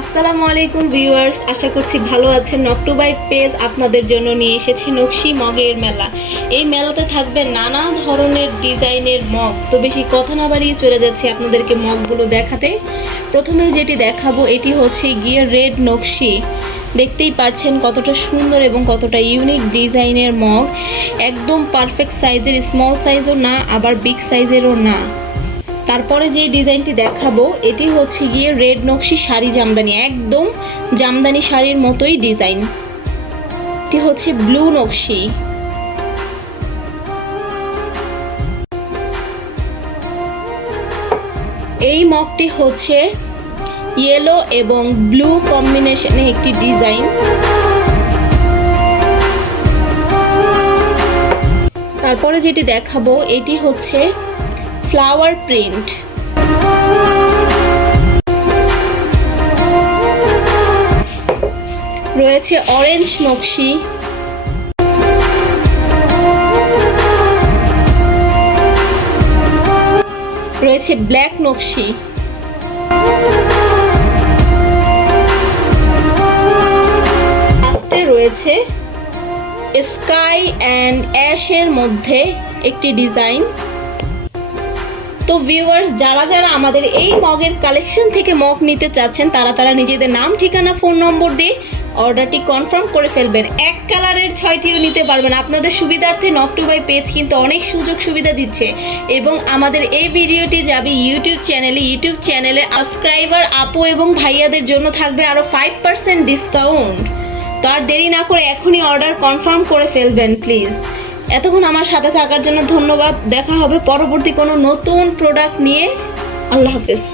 আসসালামু আলাইকুম ভিউয়ার্স, আশা করছি ভালো আছেন। নকটুবাই পেজ আপনাদের জন্য নিয়ে এসেছি নকশি মগের মেলা। এই মেলাতে থাকবে নানা ধরনের ডিজাইনের মগ। তো বেশি কথা না বাড়িয়ে চলে যাচ্ছে আপনাদেরকে মগগুলো দেখাতে। প্রথমে যেটি দেখাবো, এটি হচ্ছে গিয়ে রেড নকশি। দেখতেই পাচ্ছেন কতটা সুন্দর এবং কতটা ইউনিক ডিজাইনের মগ। একদম পারফেক্ট সাইজের, স্মল সাইজও না, আবার বিগ সাইজেরও না। তারপরে যে ডিজাইনটি দেখাবো, এটি হচ্ছে গিয়ে রেড নকশি শাড়ি জামদানি, একদম জামদানি শাড়ির মতোই ডিজাইন। এটি হচ্ছে ব্লু নকশি। এই মগটি হচ্ছে ইয়েলো এবং ব্লু কম্বিনেশনে একটি ডিজাইন। তারপরে যেটি দেখাবো, এটি হচ্ছে ফ্লাওয়ার প্রিন্ট রয়েছে অরেঞ্জ নকশি। রয়েছে ব্ল্যাক নকশি। লাস্টে রয়েছে স্কাই অ্যান্ড অ্যাশের মধ্যে একটি ডিজাইন তো ভিউয়ার্স যারা যারা আমাদের এই মগের কালেকশন থেকে মগ নিতে চাচ্ছেন, তারা তারা নিজেদের নাম, ঠিকানা ফোন নম্বর দিয়ে অর্ডারটি কনফার্ম করে ফেলবেন। এক কালারের ছয়টিও নিতে পারবেন। আপনাদের সুবিধার্থে নকটু বাই পেজ কিন্তু অনেক সুযোগ সুবিধা দিচ্ছে। এবং আমাদের এই ভিডিওটি যাবে ইউটিউব চ্যানেলে ইউটিউব চ্যানেলে সাবস্ক্রাইবার আপু এবং ভাইয়াদের জন্য থাকবে আরও ফাইভ পার্সেন্ট ডিসকাউন্ট তো আর দেরি না করে এখনই অর্ডার কনফার্ম করে ফেলবেন প্লিজ এতক্ষণ আমার সাথে থাকার জন্য ধন্যবাদ। দেখা হবে পরবর্তী কোনো নতুন প্রোডাক্ট নিয়ে। আল্লাহ হাফেজ।